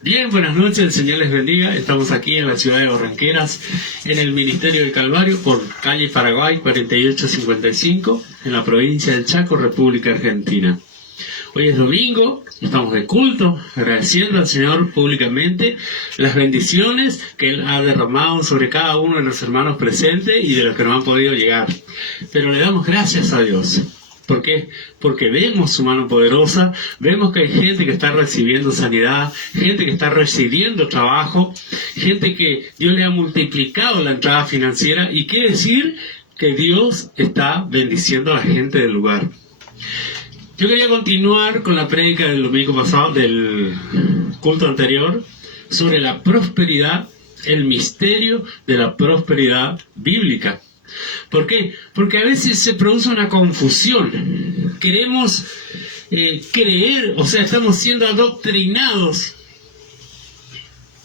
Bien, buenas noches, el Señor les bendiga. Estamos aquí en la ciudad de Barranqueras, en el Ministerio del Calvario, por calle Paraguay 4855, en la provincia del Chaco, República Argentina. Hoy es domingo, estamos de culto, agradeciendo al Señor públicamente las bendiciones que Él ha derramado sobre cada uno de los hermanos presentes y de los que no han podido llegar. Pero le damos gracias a Dios. ¿Por qué? Porque vemos su mano poderosa, vemos que hay gente que está recibiendo sanidad, gente que está recibiendo trabajo, gente que Dios le ha multiplicado la entrada financiera, y quiere decir que Dios está bendiciendo a la gente del lugar. Yo quería continuar con la prédica del domingo pasado, del culto anterior, sobre la prosperidad, el misterio de la prosperidad bíblica. ¿Por qué? Porque a veces se produce una confusión. Queremos creer, o sea, estamos siendo adoctrinados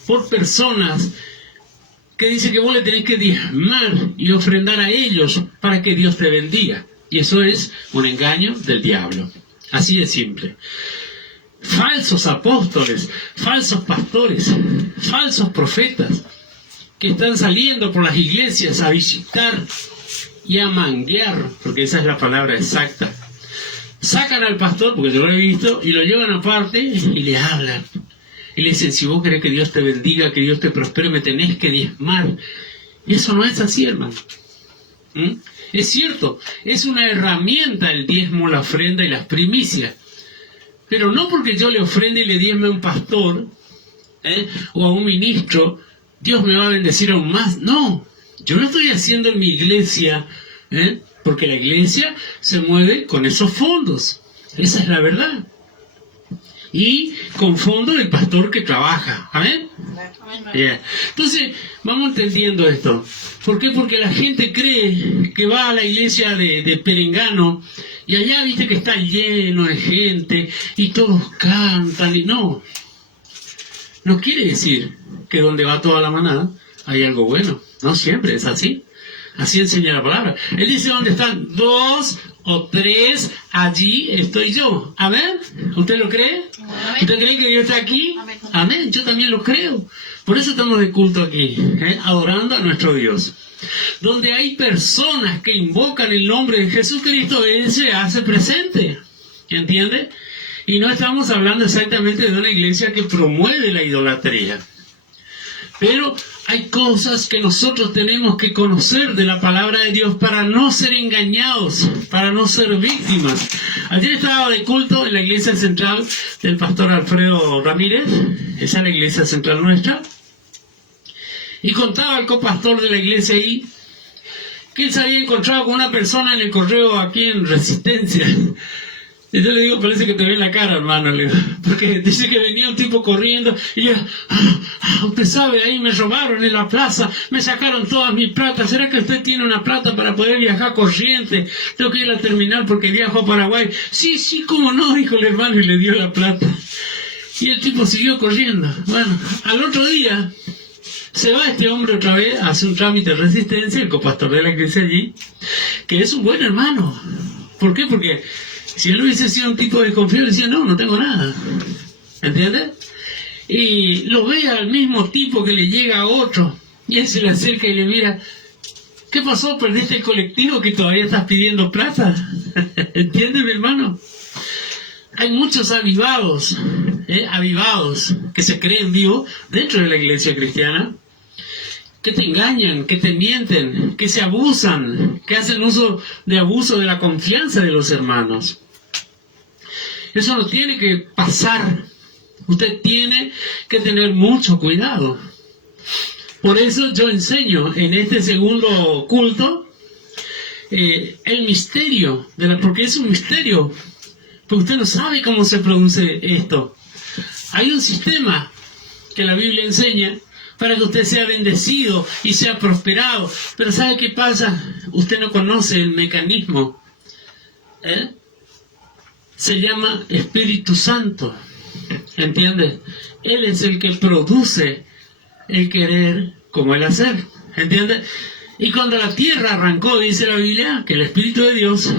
por personas que dicen que vos le tenés que diezmar y ofrendar a ellos para que Dios te bendiga. Y eso es un engaño del diablo. Así de simple. Falsos apóstoles, falsos pastores, falsos profetas, que están saliendo por las iglesias a visitar y a manguear, porque esa es la palabra exacta. Sacan al pastor, porque yo lo he visto, y lo llevan aparte y le hablan. Y le dicen, si vos querés que Dios te bendiga, que Dios te prospere, me tenés que diezmar. Y eso no es así, hermano. Es cierto, es una herramienta el diezmo, la ofrenda y las primicias. Pero no porque yo le ofrende y le diezme a un pastor o a un ministro, Dios me va a bendecir aún más. No, yo lo estoy haciendo en mi iglesia, porque la iglesia se mueve con esos fondos. Esa es la verdad. Y con fondos del pastor que trabaja. ¿Amén? Yeah. Entonces, vamos entendiendo esto. ¿Por qué? Porque la gente cree que va a la iglesia de Perengano y allá viste que está lleno de gente y todos cantan. Y no quiere decir que donde va toda la manada hay algo bueno. No siempre es así. Así enseña la palabra. Él dice, donde están 2 o 3, allí estoy yo. ¿Amén? ¿Usted lo cree? Amén. ¿Usted cree que Dios está aquí? Amén. Amén. Yo también lo creo. Por eso estamos de culto aquí, adorando a nuestro Dios. Donde hay personas que invocan el nombre de Jesucristo, Él se hace presente. ¿Entiende? Y no estamos hablando exactamente de una iglesia que promueve la idolatría. Pero hay cosas que nosotros tenemos que conocer de la palabra de Dios para no ser engañados, para no ser víctimas. Ayer estaba de culto en la iglesia central del pastor Alfredo Ramírez, esa es la iglesia central nuestra, y contaba el copastor de la iglesia ahí que él se había encontrado con una persona en el correo aquí en Resistencia. Y yo le digo, parece que te ve en la cara, hermano, le digo, porque dice que venía un tipo corriendo y yo, usted sabe, ahí me robaron en la plaza, me sacaron todas mis plata. ¿Será que usted tiene una plata para poder viajar a Corrientes? Tengo que ir a terminar porque viajo a Paraguay. Sí, cómo no, dijo el hermano, y le dio la plata. Y el tipo siguió corriendo. Bueno, al otro día se va este hombre otra vez, hace un trámite de resistencia, el copastor de la iglesia allí, que es un buen hermano. ¿Por qué? Porque si él hubiese sido un tipo desconfiado, le decía, no tengo nada. ¿Entiendes? Y lo ve al mismo tipo que le llega a otro. Y él se le acerca y le mira, ¿qué pasó? ¿Perdiste el colectivo que todavía estás pidiendo plata? ¿Entiendes, mi hermano? Hay muchos avivados que se creen vivos dentro de la iglesia cristiana, que te engañan, que te mienten, que se abusan, que hacen uso de abuso de la confianza de los hermanos. Eso no tiene que pasar. Usted tiene que tener mucho cuidado. Por eso yo enseño en este segundo culto el misterio, porque es un misterio, porque usted no sabe cómo se produce esto. Hay un sistema que la Biblia enseña para que usted sea bendecido y sea prosperado. Pero ¿sabe qué pasa? Usted no conoce el mecanismo. Se llama Espíritu Santo. ¿Entiende? Él es el que produce el querer como el hacer. ¿Entiende? Y cuando la tierra arrancó, dice la Biblia, que el Espíritu de Dios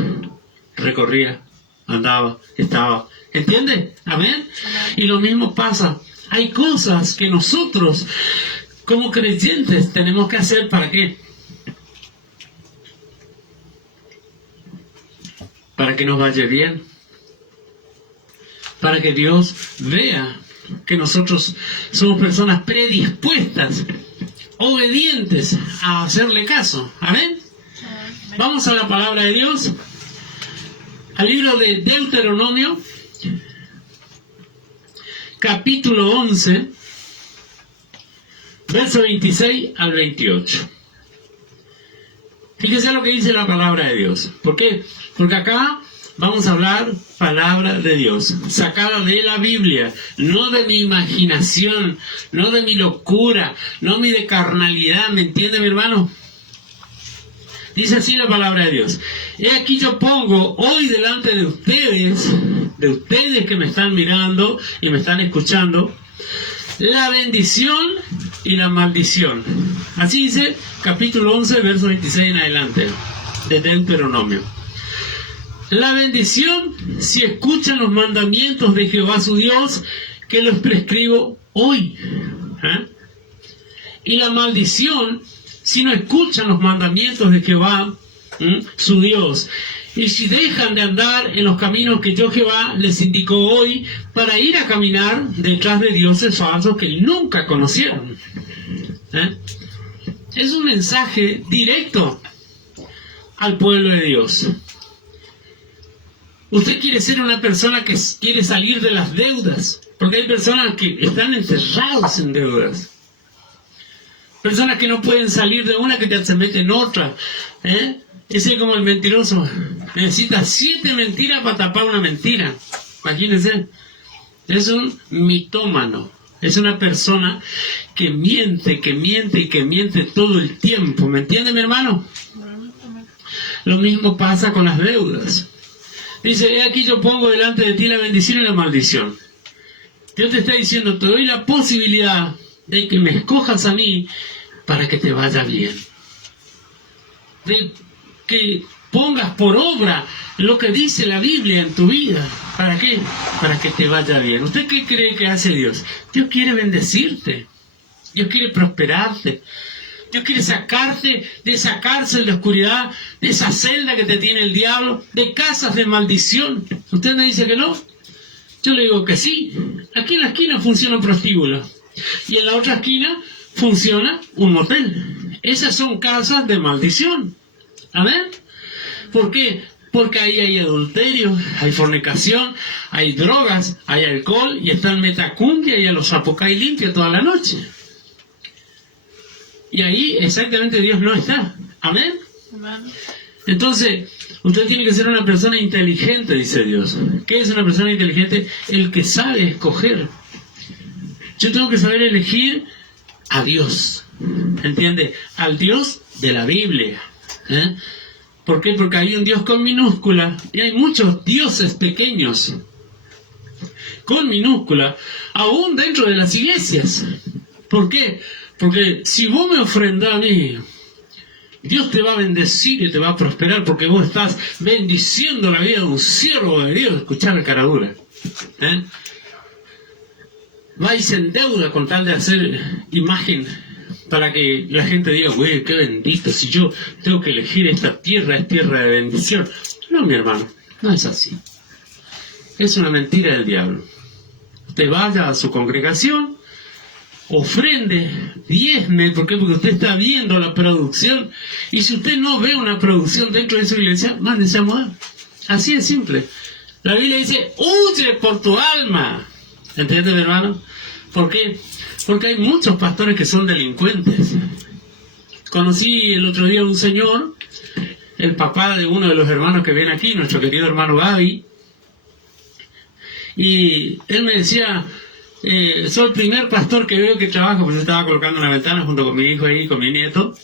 recorría, andaba, estaba. ¿Entiende? Amén. Y lo mismo pasa Hay cosas que nosotros, como creyentes, tenemos que hacer. ¿Para qué? Para que nos vaya bien. Para que Dios vea que nosotros somos personas predispuestas, obedientes a hacerle caso. ¿Amén? Vamos a la palabra de Dios, al libro de Deuteronomio, capítulo 11, verso 26 al 28. Fíjese lo que dice la palabra de Dios. ¿Por qué? Porque acá vamos a hablar palabra de Dios, sacada de la Biblia, no de mi imaginación, no de mi locura, no de carnalidad. ¿Me entiende, mi hermano? Dice así la palabra de Dios. He aquí yo pongo hoy delante de ustedes que me están mirando y me están escuchando, la bendición y la maldición. Así dice capítulo 11, verso 26 en adelante, de Deuteronomio. La bendición si escuchan los mandamientos de Jehová su Dios, que los prescribo hoy. Y la maldición si no escuchan los mandamientos de Jehová su Dios, y si dejan de andar en los caminos que yo Jehová les indicó hoy, para ir a caminar detrás de dioses falsos que nunca conocieron. Es un mensaje directo al pueblo de Dios. Usted quiere ser una persona que quiere salir de las deudas, porque hay personas que están encerradas en deudas. Personas que no pueden salir de una que ya se meten en otra. Ese es como el mentiroso. Necesita 7 mentiras para tapar una mentira. Imagínense. Es un mitómano. Es una persona que miente y que miente todo el tiempo. ¿Me entiende, mi hermano? Lo mismo pasa con las deudas. Dice, he aquí yo pongo delante de ti la bendición y la maldición. Dios te está diciendo, te doy la posibilidad de que me escojas a mí para que te vaya bien. De que pongas por obra lo que dice la Biblia en tu vida. ¿Para qué? Para que te vaya bien. ¿Usted qué cree que hace Dios? Dios quiere bendecirte. Dios quiere prosperarte. Dios quiere sacarte de esa cárcel de oscuridad, de esa celda que te tiene el diablo, de casas de maldición. ¿Usted me dice que no? Yo le digo que sí. Aquí en la esquina funciona un prostíbulo. Y en la otra esquina funciona un motel. Esas son casas de maldición. ¿Amén? ¿Por qué? Porque ahí hay adulterio, hay fornicación, hay drogas, hay alcohol, y está el metacumbia y a los apocay limpio toda la noche. Y ahí exactamente Dios no está. ¿Amén? Entonces, usted tiene que ser una persona inteligente, dice Dios. ¿Qué es una persona inteligente? El que sabe escoger. Yo tengo que saber elegir a Dios. ¿Entiende? Al Dios de la Biblia. ¿Por qué? Porque hay un Dios con minúscula y hay muchos dioses pequeños con minúscula, aún dentro de las iglesias. ¿Por qué? Porque si vos me ofrendás a mí, Dios te va a bendecir y te va a prosperar, porque vos estás bendiciendo la vida de un siervo de Dios. Escuchar la caradura. Vais en deuda con tal de hacer imagen para que la gente diga, güey, qué bendito, si yo tengo que elegir esta tierra, es tierra de bendición. No, mi hermano, no es así. Es una mentira del diablo. Usted vaya a su congregación, ofrende, diezme. ¿Por qué? Porque usted está viendo la producción, y si usted no ve una producción dentro de su iglesia, mándese a mudar. Así de simple. La Biblia dice, huye por tu alma. ¿Entiendes, mi hermano? ¿Por qué? Porque hay muchos pastores que son delincuentes. Conocí el otro día a un señor, el papá de uno de los hermanos que viene aquí, nuestro querido hermano Gaby, y él me decía, soy el primer pastor que veo que trabaja, pues yo estaba colocando una ventana junto con mi hijo ahí, con mi nieto,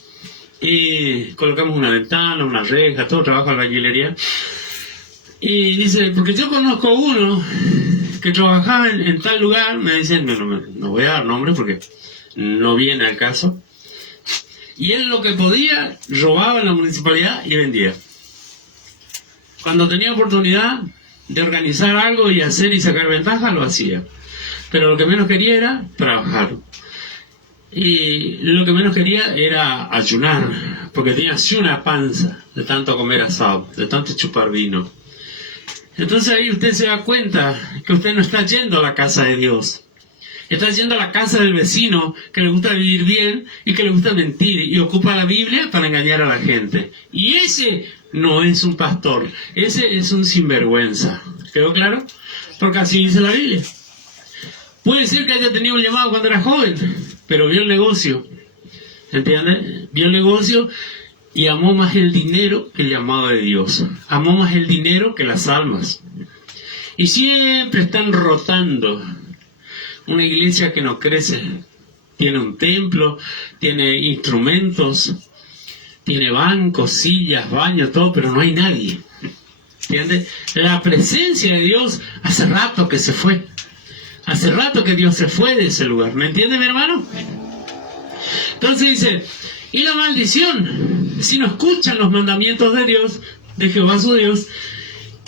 y colocamos una ventana, una reja, todo trabajo de albañilería. Y dice, porque yo conozco uno que trabajaba en tal lugar, me dicen, no voy a dar nombre porque no viene al caso, y él lo que podía, robaba en la municipalidad y vendía. Cuando tenía oportunidad de organizar algo y hacer y sacar ventaja, lo hacía. pero lo que menos quería era trabajar. Y lo que menos quería era ayunar, porque tenía así una panza de tanto comer asado, de tanto chupar vino. Entonces ahí usted se da cuenta que usted no está yendo a la casa de Dios. Está yendo a la casa del vecino que le gusta vivir bien y que le gusta mentir y ocupa la Biblia para engañar a la gente. Y ese no es un pastor, ese es un sinvergüenza. ¿Quedó claro? Porque así dice la Biblia. Puede ser que haya tenido un llamado cuando era joven, pero vio el negocio. ¿Entiende? Vio el negocio y amó más el dinero que el llamado de Dios. Amó más el dinero que las almas. Y siempre están rotando. Una iglesia que no crece. Tiene un templo, tiene instrumentos, tiene bancos, sillas, baños, todo, pero no hay nadie. ¿Entiende? La presencia de Dios hace rato que se fue. Hace rato que Dios se fue de ese lugar. ¿Me entiende, mi hermano? Entonces dice, y la maldición, si no escuchan los mandamientos de Dios, de Jehová su Dios,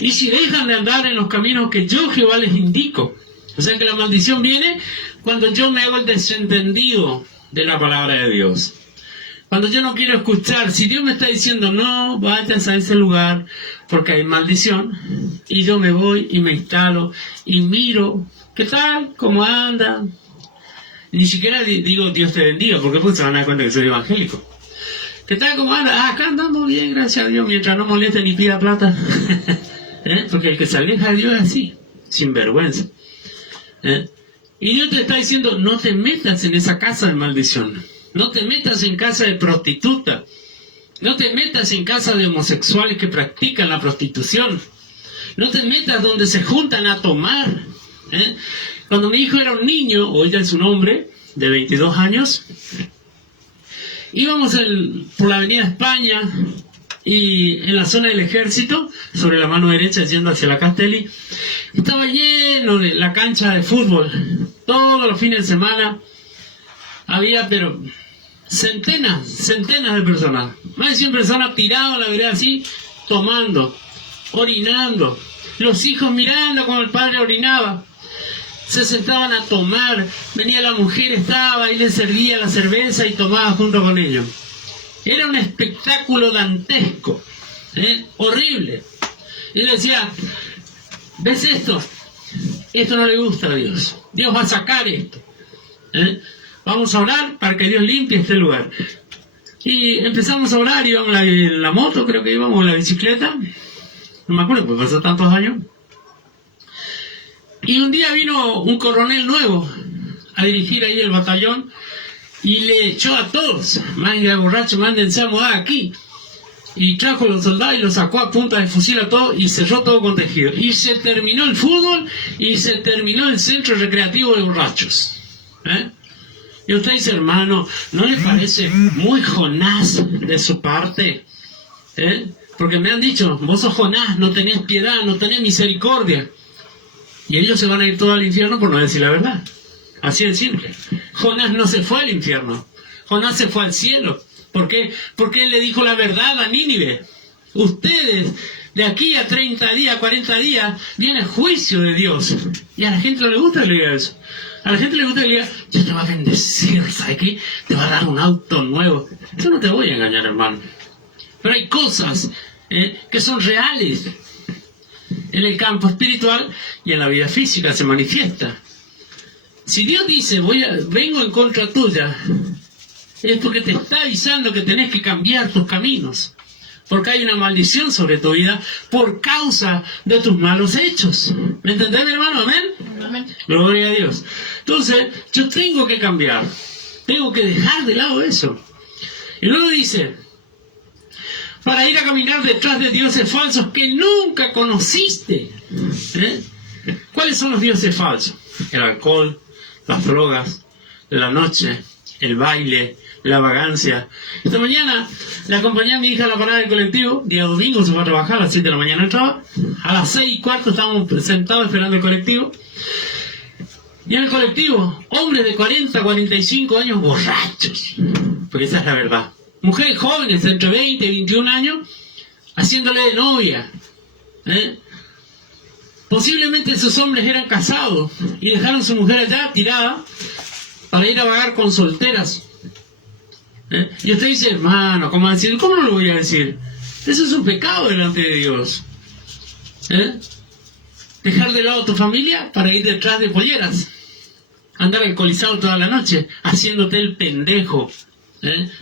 y si dejan de andar en los caminos que yo, Jehová, les indico. O sea que la maldición viene cuando yo me hago el desentendido de la palabra de Dios. Cuando yo no quiero escuchar, si Dios me está diciendo, no vayas a ese lugar porque hay maldición, y yo me voy y me instalo y miro, ¿qué tal? ¿Cómo anda? Ni siquiera digo Dios te bendiga, porque pues se van a dar cuenta que soy evangélico. ¿Qué tal? ¿Cómo anda? Acá andamos bien, gracias a Dios, mientras no moleste ni pida plata. Porque el que se aleja de Dios es así, sin vergüenza. Y Dios te está diciendo, no te metas en esa casa de maldición. No te metas en casa de prostituta. No te metas en casa de homosexuales que practican la prostitución. No te metas donde se juntan a tomar. Cuando mi hijo era un niño, hoy ya es un hombre de 22 años, íbamos por la avenida España y en la zona del ejército, sobre la mano derecha yendo hacia la Castelli, estaba lleno de la cancha de fútbol. Todos los fines de semana había, pero centenas de personas, más de 100 personas tiradas en la vereda así, tomando, orinando, los hijos mirando como el padre orinaba. Se sentaban a tomar, venía la mujer, estaba y le servía la cerveza y tomaba junto con ellos. Era un espectáculo dantesco, horrible. Y le decía, ¿ves esto? Esto no le gusta a Dios. Dios va a sacar esto. Vamos a orar para que Dios limpie este lugar. Y empezamos a orar, íbamos en la moto, creo que íbamos en la bicicleta. No me acuerdo, pues pasó tantos años. Y un día vino un coronel nuevo a dirigir ahí el batallón y le echó a todos, manga borracho, mándense a mudar aquí. Y trajo a los soldados y los sacó a punta de fusil a todos y cerró todo con tejido. Y se terminó el fútbol y se terminó el centro recreativo de borrachos. Y usted dice, hermano, ¿no le parece muy Jonás de su parte? Porque me han dicho, vos sos Jonás, no tenés piedad, no tenés misericordia. Y ellos se van a ir todos al infierno por no decir la verdad. Así de simple. Jonás no se fue al infierno. Jonás se fue al cielo. ¿Por qué? Porque él le dijo la verdad a Nínive. Ustedes, de aquí a 30 días, 40 días, viene el juicio de Dios. Y a la gente no le gusta que le diga eso. A la gente le gusta que le diga, yo te voy a bendecir, ¿sabes qué? Te va a dar un auto nuevo. Yo no te voy a engañar, hermano. Pero hay cosas que son reales. En el campo espiritual y en la vida física se manifiesta. Si Dios dice, vengo en contra tuya, es porque te está avisando que tenés que cambiar tus caminos. Porque hay una maldición sobre tu vida por causa de tus malos hechos. ¿Me entendés, mi hermano? ¿Amén? Amén. Gloria a Dios. Entonces, yo tengo que cambiar. Tengo que dejar de lado eso. Y luego dice, para ir a caminar detrás de dioses falsos que nunca conociste. ¿Cuáles son los dioses falsos? El alcohol, las drogas, la noche, el baile, la vagancia. Esta mañana le acompañé a mi hija a la parada del colectivo. Día domingo se fue a trabajar, a las 7 de la mañana entraba. A las 6:15 estábamos sentados esperando el colectivo. Y en el colectivo, hombres de 40, 45 años borrachos. Porque esa es la verdad. Mujeres jóvenes de entre 20 y 21 años haciéndole de novia. Posiblemente esos hombres eran casados y dejaron a su mujer allá tirada para ir a vagar con solteras. Y usted dice, hermano, ¿cómo decir? ¿Cómo no lo voy a decir? Eso es un pecado delante de Dios. Dejar de lado a tu familia para ir detrás de polleras. Andar alcoholizado toda la noche, haciéndote el pendejo.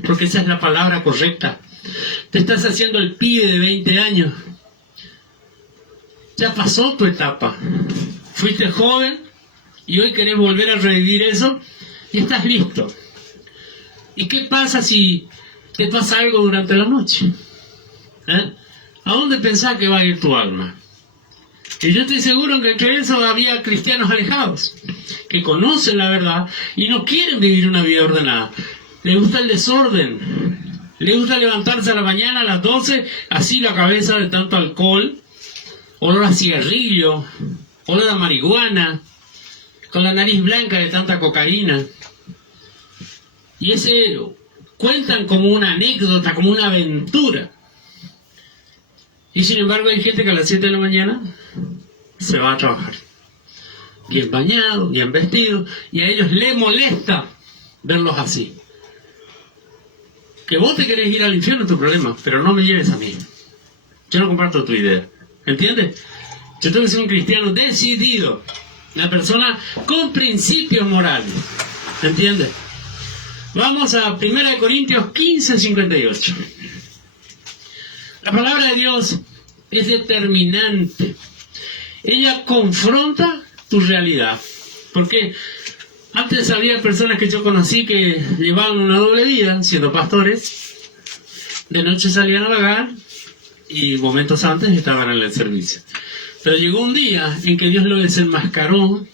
Porque esa es la palabra correcta. Te estás haciendo el pibe de 20 años. Ya pasó tu etapa. Fuiste joven y hoy querés volver a revivir eso y estás listo. ¿Y qué pasa si te pasa algo durante la noche? ¿A dónde pensás que va a ir tu alma? Y yo estoy seguro que entre eso había cristianos alejados, que conocen la verdad y no quieren vivir una vida ordenada. Les gusta el desorden. Les gusta levantarse a la mañana a las 12, así la cabeza de tanto alcohol, olor a cigarrillo, olor a marihuana, con la nariz blanca de tanta cocaína. Y ese cuentan como una anécdota, como una aventura. Y sin embargo hay gente que a las 7 de la mañana se va a trabajar. Bien bañado, bien vestido, y a ellos les molesta verlos así. Que vos te querés ir al infierno es tu problema, pero no me lleves a mí. Yo no comparto tu idea. ¿Entiendes? Yo tengo que ser un cristiano decidido. Una persona con principios morales. ¿Entiendes? Vamos a 1 Corintios 15:58. La palabra de Dios es determinante. Ella confronta tu realidad. Porque antes había personas que yo conocí que llevaban una doble vida, siendo pastores. De noche salían a vagar y momentos antes estaban en el servicio. Pero llegó un día en que Dios lo desenmascaró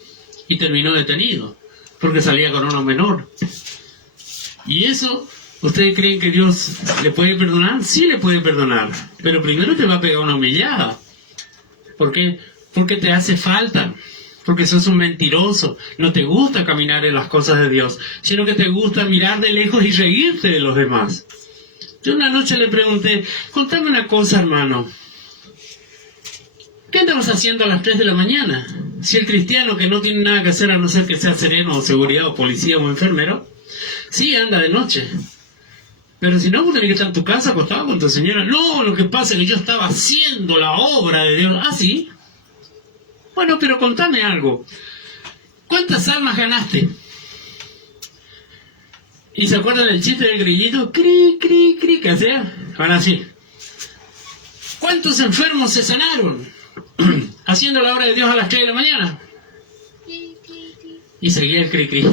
y terminó detenido, porque salía con uno menor. Y eso, ¿ustedes creen que Dios le puede perdonar? Sí le puede perdonar, pero primero te va a pegar una humillada. ¿Por qué? Porque te hace falta, porque sos un mentiroso, no te gusta caminar en las cosas de Dios, sino que te gusta mirar de lejos y reírte de los demás. Yo una noche le pregunté, contame una cosa, hermano. ¿Qué andamos haciendo a las 3 de la mañana? Si el cristiano que no tiene nada que hacer a no ser que sea sereno o seguridad o policía o enfermero, sí anda de noche. Pero si no, vos tenés que estar en tu casa acostado con tu señora. No, lo que pasa es que yo estaba haciendo la obra de Dios. ¿Ah, sí? Bueno, pero contame algo. ¿Cuántas almas ganaste? ¿Y se acuerdan del chiste del grillito? Cri, cri, cri, que hacía. Van así. ¿Cuántos enfermos se sanaron? Haciendo la obra de Dios a las 3 de la mañana. Y seguía el cri, cri.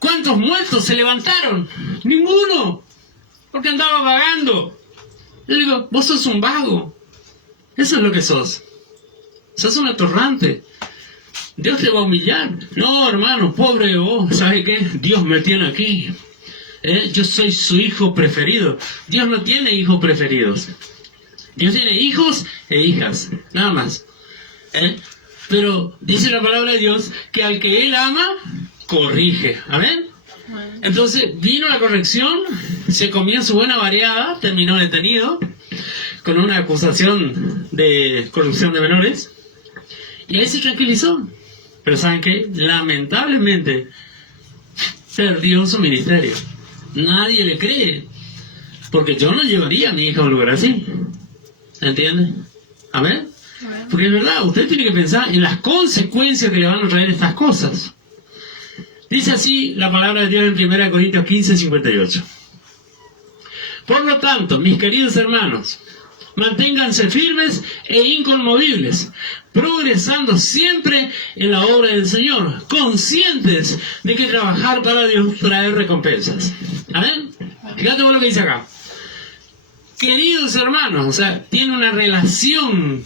¿Cuántos muertos se levantaron? Ninguno. Porque andaba vagando. Yo digo, vos sos un vago. Eso es lo que sos. Sos un atorrante. Dios te va a humillar. No, hermano, pobre vos. ¿Sabe qué? Dios me tiene aquí. Yo soy su hijo preferido. Dios no tiene hijos preferidos. Dios tiene hijos e hijas. Nada más. Pero dice la palabra de Dios que al que Él ama, corrige. ¿Amén? Entonces vino la corrección, se comió su buena variada, terminó detenido con una acusación de corrupción de menores. Y ahí se tranquilizó. Pero ¿saben qué? Lamentablemente perdió su ministerio. Nadie le cree. Porque yo no llevaría a mi hija a un lugar así. ¿Entienden? ¿Amén? Porque es verdad, usted tiene que pensar en las consecuencias que le van a traer estas cosas. Dice así la palabra de Dios en 1 Corintios 15:58. Por lo tanto, mis queridos hermanos, manténganse firmes e inconmovibles, progresando siempre en la obra del Señor, conscientes de que trabajar para Dios trae recompensas. ¿Amén? Fíjate vos lo que dice acá. Queridos hermanos, o sea, tiene una relación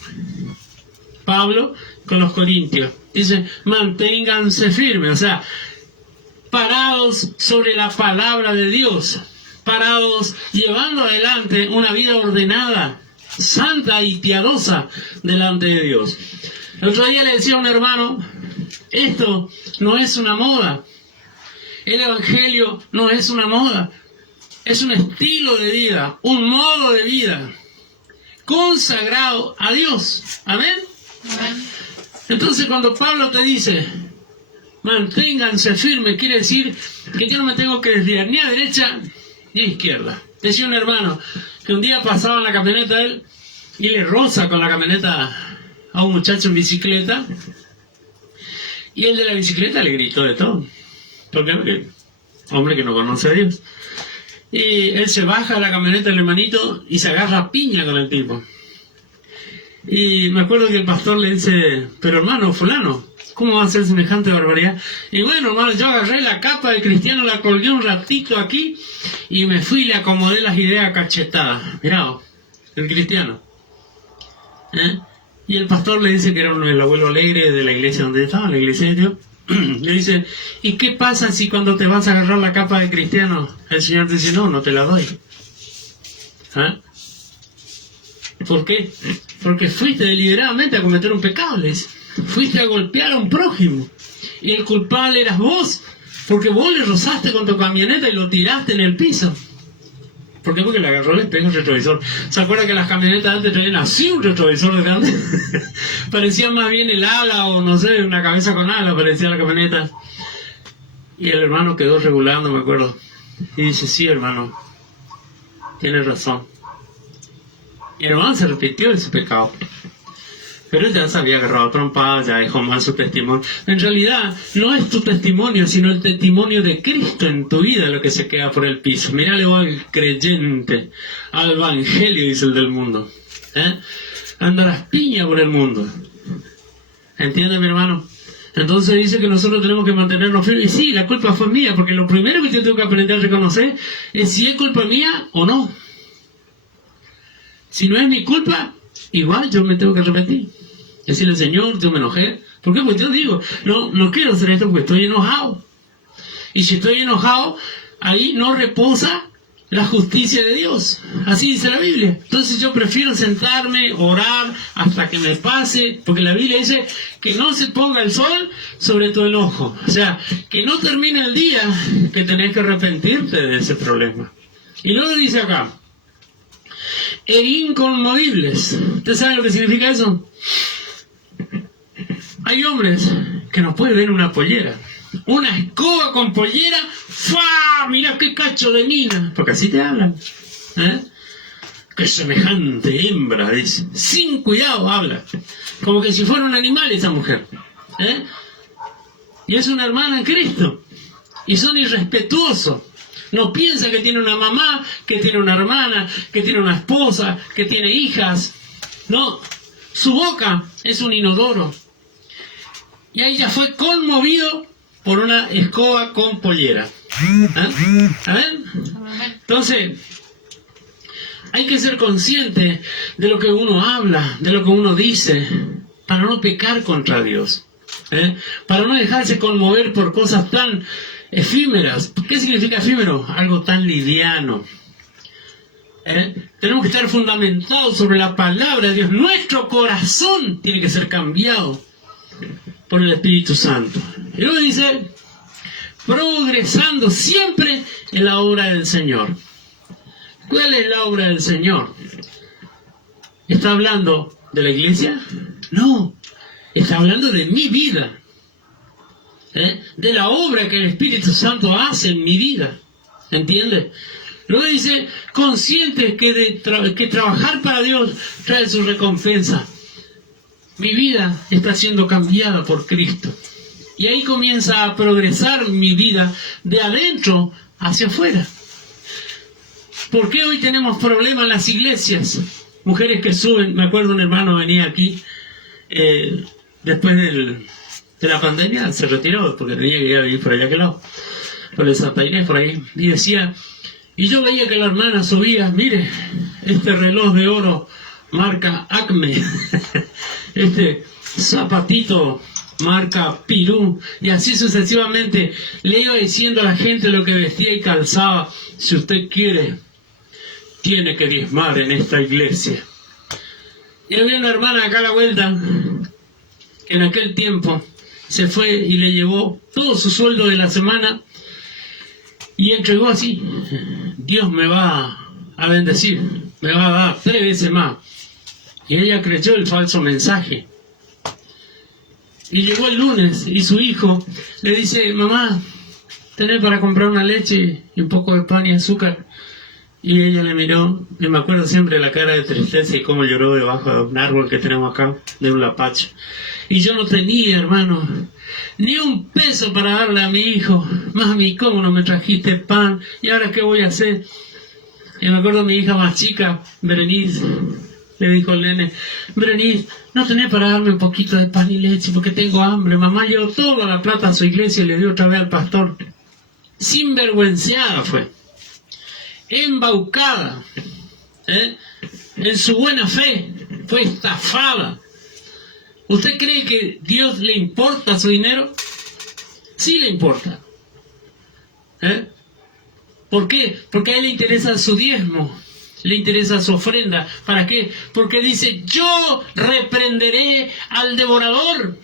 Pablo con los corintios. Dice, manténganse firmes, o sea, parados sobre la palabra de Dios, parados llevando adelante una vida ordenada, santa y piadosa delante de Dios. El otro día le decía a un hermano, esto no es una moda, el evangelio no es una moda, es un estilo de vida, un modo de vida. consagrado a Dios. Amén. Entonces cuando Pablo te dice, manténganse firmes, quiere decir que yo no me tengo que desviar ni a derecha ni a izquierda. Decía un hermano que un día pasaba en la camioneta de él y le roza con la camioneta a un muchacho en bicicleta, y el de la bicicleta le gritó de todo. ¿Por qué? Porque hombre que no conoce a Dios. Y él se baja de la camioneta del hermanito y se agarra a piña con el tipo. Y me acuerdo que el pastor le dice, pero hermano fulano, ¿cómo va a hacer semejante barbaridad? Y bueno, hermano, yo agarré la capa del cristiano, la colgué un ratito aquí y me fui y le acomodé las ideas cachetadas. Mirá, el cristiano. Y el pastor le dice que era el abuelo alegre de la iglesia donde estaba, la iglesia de Dios. Le dice, ¿y qué pasa si cuando te vas a agarrar la capa de cristiano, el Señor te dice, no te la doy? ¿Por qué? Porque fuiste deliberadamente a cometer un pecado, le dice. Fuiste a golpear a un prójimo. Y el culpable eras vos, porque vos le rozaste con tu camioneta y lo tiraste en el piso. ¿Por qué? Porque le agarró el espejo el retrovisor. ¿Se acuerda que las camionetas antes traían así un retrovisor de grande? Parecía más bien el ala o no sé, una cabeza con ala, parecía la camioneta. Y el hermano quedó regulando, me acuerdo. Y dice, sí, hermano, tienes razón. Y el hermano se arrepintió de su pecado. Pero ya se había agarrado trompadas, ya dejó mal su testimonio. En realidad, no es tu testimonio, sino el testimonio de Cristo en tu vida lo que se queda por el piso. Mírale vos al creyente, al evangelio, dice el del mundo. Andarás piña por el mundo. ¿Entiende, mi hermano? Entonces dice que nosotros tenemos que mantenernos firmes. Y sí, la culpa fue mía, porque lo primero que yo tengo que aprender a reconocer es si es culpa mía o no. Si no es mi culpa, igual yo me tengo que arrepentir. Decirle, Señor, yo me enojé. ¿Por qué? Pues yo digo, no quiero hacer esto porque estoy enojado. Y si estoy enojado, ahí no reposa la justicia de Dios. Así dice la Biblia. Entonces yo prefiero sentarme, orar, hasta que me pase, porque la Biblia dice que no se ponga el sol sobre tu enojo. O sea, que no termine el día que tenés que arrepentirte de ese problema. Y luego dice acá, e inconmovibles. ¿Usted sabe lo que significa eso? Hay hombres que no pueden ver una pollera. Una escoba con pollera, ¡fua! Mira qué cacho de mina. Porque así te hablan. Qué semejante hembra, dice. Sin cuidado habla. Como que si fuera un animal esa mujer. Y es una hermana en Cristo. Y son irrespetuosos. No piensa que tiene una mamá, que tiene una hermana, que tiene una esposa, que tiene hijas. No, su boca es un inodoro. Y ahí ya fue conmovido por una escoba con pollera. ¿Saben? Entonces, hay que ser consciente de lo que uno habla, de lo que uno dice, para no pecar contra Dios. Para no dejarse conmover por cosas tan efímeras. ¿Qué significa efímero? Algo tan liviano. Tenemos que estar fundamentados sobre la palabra de Dios. Nuestro corazón tiene que ser cambiado por el Espíritu Santo. Y luego dice, progresando siempre en la obra del Señor. ¿Cuál es la obra del Señor? ¿Está hablando de la iglesia? No, está hablando de mi vida. De la obra que el Espíritu Santo hace en mi vida. ¿Entiende? Luego dice, conscientes que trabajar para Dios trae su recompensa. Mi vida está siendo cambiada por Cristo. Y ahí comienza a progresar mi vida de adentro hacia afuera. ¿Por qué hoy tenemos problemas en las iglesias? Mujeres que suben, me acuerdo un hermano venía aquí, después de la pandemia, se retiró porque tenía que ir a vivir por allá aquel lado, por el Santa Inés, por ahí, y decía, y yo veía que la hermana subía, mire, este reloj de oro marca Acme, este zapatito marca Pirú, y así sucesivamente le iba diciendo a la gente lo que vestía y calzaba. Si usted quiere, tiene que diezmar en esta iglesia. Y había una hermana acá a la vuelta que en aquel tiempo se fue y le llevó todo su sueldo de la semana y entregó así: Dios me va a bendecir, me va a dar 3 veces más. Y ella creyó el falso mensaje. Y llegó el lunes y su hijo le dice, mamá, ¿tenés para comprar una leche y un poco de pan y azúcar? Y ella le miró, y me acuerdo siempre la cara de tristeza y cómo lloró debajo de un árbol que tenemos acá, de un lapacho. Y yo no tenía, hermano, ni un peso para darle a mi hijo. Mami, ¿cómo no me trajiste pan? ¿Y ahora qué voy a hacer? Y me acuerdo mi hija más chica, Berenice, le dijo el nene, Berenice, ¿no tenés para darme un poquito de pan y leche porque tengo hambre? Mamá llevó toda la plata a su iglesia y le dio otra vez al pastor. Sinvergüenceada fue. Embaucada, en su buena fe, fue estafada. ¿Usted cree que Dios le importa su dinero? Sí le importa. ¿Por qué? Porque a él le interesa su diezmo, le interesa su ofrenda. ¿Para qué? Porque dice, yo reprenderé al devorador.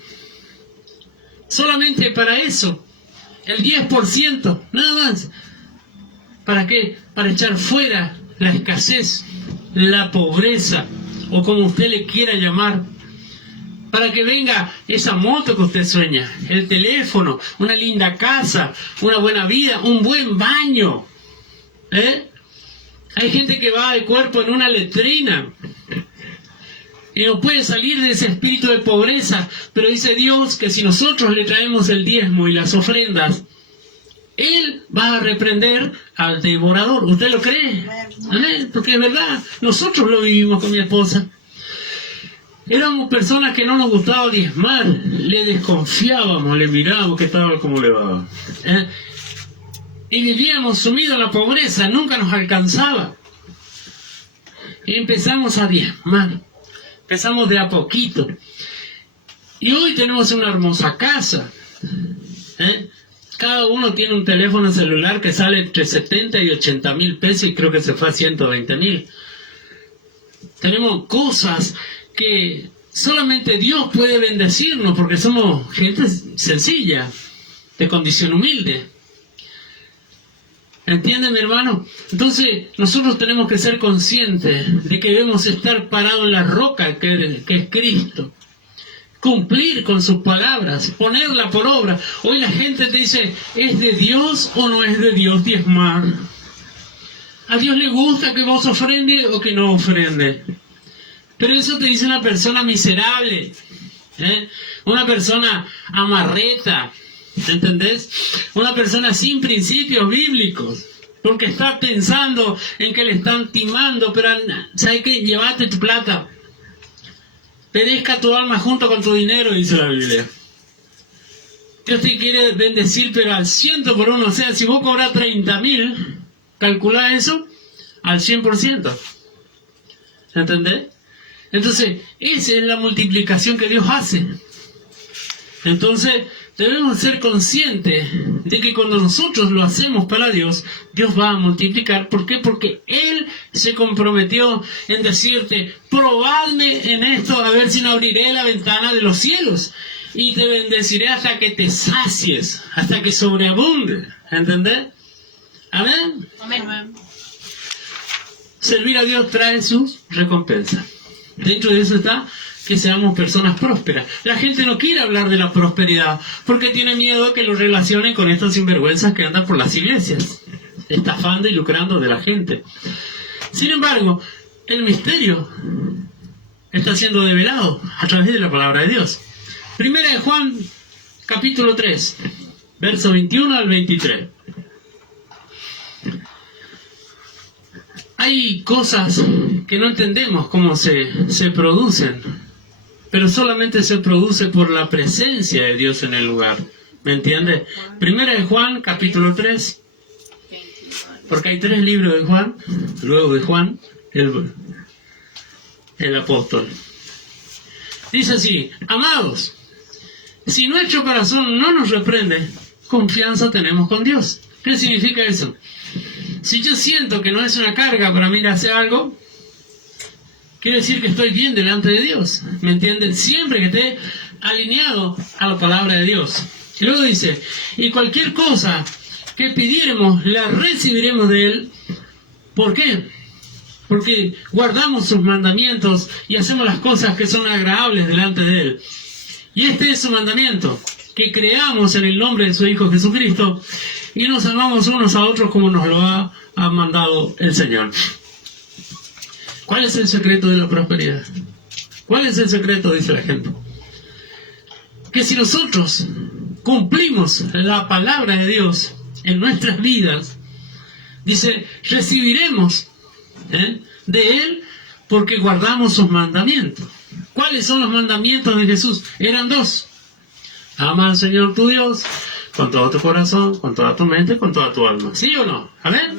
Solamente para eso, el 10%, nada más. ¿Para qué? Para echar fuera la escasez, la pobreza, o como usted le quiera llamar. Para que venga esa moto que usted sueña, el teléfono, una linda casa, una buena vida, un buen baño. Hay gente que va de cuerpo en una letrina y no puede salir de ese espíritu de pobreza. Pero dice Dios que si nosotros le traemos el diezmo y las ofrendas, Él va a reprender al devorador. ¿Usted lo cree? ¿Amén? Porque es verdad, nosotros lo vivimos con mi esposa. Éramos personas que no nos gustaba diezmar, le desconfiábamos, le mirábamos qué tal, cómo le va. Y vivíamos sumidos en la pobreza, nunca nos alcanzaba. Y empezamos a diezmar, empezamos de a poquito. Y hoy tenemos una hermosa casa. Cada uno tiene un teléfono celular que sale entre 70 y 80 mil pesos y creo que se fue a 120 mil. Tenemos cosas que solamente Dios puede bendecirnos porque somos gente sencilla, de condición humilde. ¿Entienden, mi hermano? Entonces, nosotros tenemos que ser conscientes de que debemos estar parados en la roca que es Cristo. Cumplir con sus palabras, ponerla por obra. Hoy la gente te dice, ¿es de Dios o no es de Dios diezmar? ¿A Dios le gusta que vos ofrendes o que no ofrendes? Pero eso te dice una persona miserable, una persona amarreta, ¿entendés? Una persona sin principios bíblicos, porque está pensando en que le están timando, pero ¿sabes qué? Llévate tu plata. Perezca tu alma junto con tu dinero, dice la Biblia. Dios te quiere bendecir, pero al 100 por uno. O sea, si vos cobras 30.000, calcula eso al 100%. ¿Entendés? Entonces, esa es la multiplicación que Dios hace. Entonces, debemos ser conscientes de que cuando nosotros lo hacemos para Dios, Dios va a multiplicar. ¿Por qué? Porque Él se comprometió en decirte, probadme en esto, a ver si no abriré la ventana de los cielos y te bendeciré hasta que te sacies, hasta que sobreabunde. ¿Entendés? Amén. Amén. Servir a Dios trae sus recompensas. Dentro de eso está que seamos personas prósperas. La gente no quiere hablar de la prosperidad porque tiene miedo que lo relacionen con estos sinvergüenzas que andan por las iglesias, estafando y lucrando de la gente. Sin embargo, el misterio está siendo develado a través de la palabra de Dios. Primera de Juan, capítulo 3, verso 21 al 23. Hay cosas que no entendemos cómo se producen, pero solamente se produce por la presencia de Dios en el lugar. ¿Me entiende? Primera de Juan, capítulo 3, porque hay 3 libros de Juan, luego de Juan, el apóstol. Dice así, amados, si nuestro corazón no nos reprende, confianza tenemos con Dios. ¿Qué significa eso? Si yo siento que no es una carga para mí hacer algo, quiere decir que estoy bien delante de Dios. ¿Me entienden? Siempre que esté alineado a la palabra de Dios. Y luego dice, y cualquier cosa que pidiéramos, la recibiremos de Él. ¿Por qué? porque guardamos sus mandamientos y hacemos las cosas que son agradables delante de Él. Y este es su mandamiento, que creamos en el nombre de su Hijo Jesucristo y nos amamos unos a otros como nos lo ha mandado el Señor. ¿Cuál es el secreto de la prosperidad? ¿Cuál es el secreto? Dice la gente. Que si nosotros cumplimos la palabra de Dios en nuestras vidas, dice, recibiremos de Él porque guardamos sus mandamientos. ¿Cuáles son los mandamientos de Jesús? Eran dos. Ama al Señor tu Dios con todo tu corazón, con toda tu mente, con toda tu alma. ¿Sí o no? ¿Amén?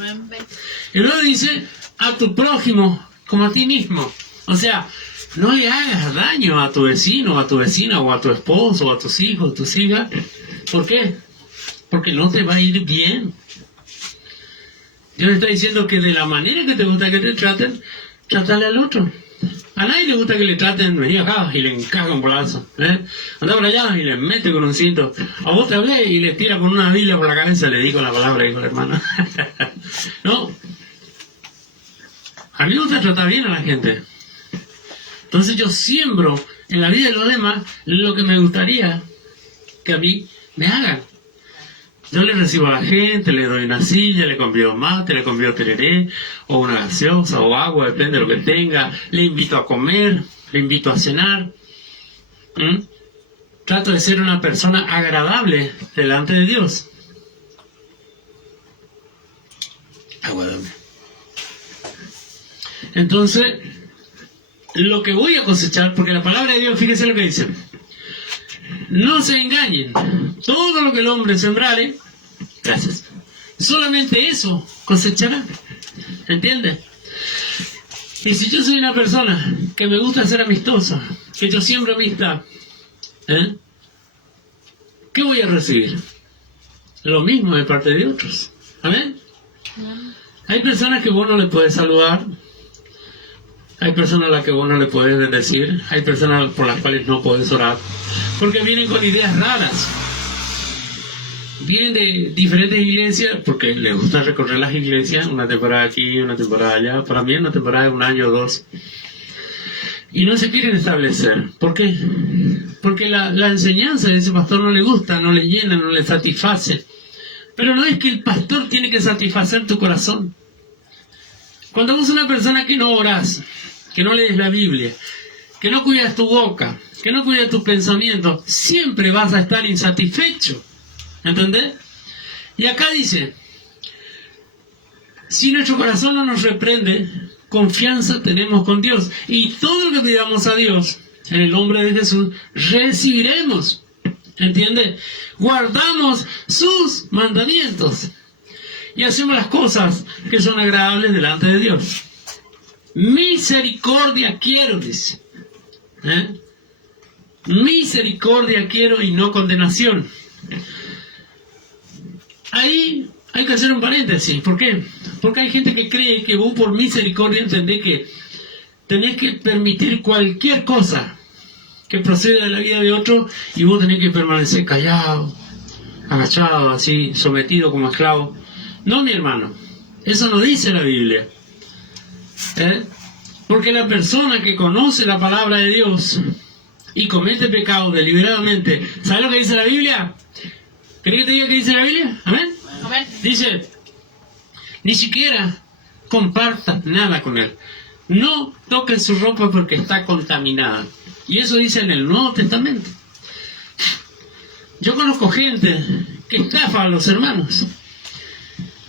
Y luego dice, a tu prójimo como a ti mismo. O sea, no le hagas daño a tu vecino, a tu vecina, o a tu esposo, o a tus hijos, a tus hijas. ¿Por qué? Porque no te va a ir bien. Dios está diciendo que de la manera que te gusta que te traten, trátale al otro. A nadie le gusta que le traten, venía acá y le encaja un bolazo. Anda por allá y le mete con un cinto. A vos te hablé y le tira con una Biblia por la cabeza, le digo la palabra, dijo la hermana. No. A mí me gusta tratar bien a la gente. Entonces yo siembro en la vida de los demás lo que me gustaría que a mí me hagan. Yo le recibo a la gente, le doy una silla, le convido mate, le convido tereré, o una gaseosa, o agua, depende de lo que tenga. Le invito a comer, le invito a cenar. Trato de ser una persona agradable delante de Dios. Agua, dame. Entonces, lo que voy a cosechar, porque la palabra de Dios, fíjense lo que dice. No se engañen. Todo lo que el hombre sembrare, gracias, solamente eso cosechará. ¿Entiendes? Y si yo soy una persona que me gusta ser amistosa, que yo siembro amistad, ¿qué voy a recibir? Lo mismo de parte de otros. ¿Amén? Hay personas que vos no le puedes saludar. Hay personas a las que vos no le puedes bendecir. Hay personas por las cuales no puedes orar. Porque vienen con ideas raras. Vienen de diferentes iglesias porque les gusta recorrer las iglesias. Una temporada aquí, una temporada allá. Para mí una temporada de un año o dos. Y no se quieren establecer. ¿Por qué? Porque la enseñanza de ese pastor no le gusta, no le llena, no le satisface. Pero no es que el pastor tiene que satisfacer tu corazón. Cuando vos una persona que no orás, que no lees la Biblia, que no cuidas tu boca, que no cuidas tus pensamientos, siempre vas a estar insatisfecho. ¿Entendés? Y acá dice, si nuestro corazón no nos reprende, confianza tenemos con Dios. Y todo lo que pidamos a Dios, en el nombre de Jesús, recibiremos. ¿Entiendes? Guardamos sus mandamientos. Y hacemos las cosas que son agradables delante de Dios. Misericordia quiero, dice. Misericordia quiero y no condenación. Ahí hay que hacer un paréntesis. ¿Por qué? Porque hay gente que cree que vos por misericordia entendés que tenés que permitir cualquier cosa que proceda de la vida de otro y vos tenés que permanecer callado, agachado, así, sometido como esclavo. No, mi hermano, eso no dice la Biblia. Porque la persona que conoce la palabra de Dios y comete pecado deliberadamente, ¿sabe lo que dice la Biblia? ¿Querés que te diga qué dice la Biblia? ¿Amén? Amén. Dice, ni siquiera comparta nada con él. No toques su ropa porque está contaminada. Y eso dice en el Nuevo Testamento. Yo conozco gente que estafa a los hermanos.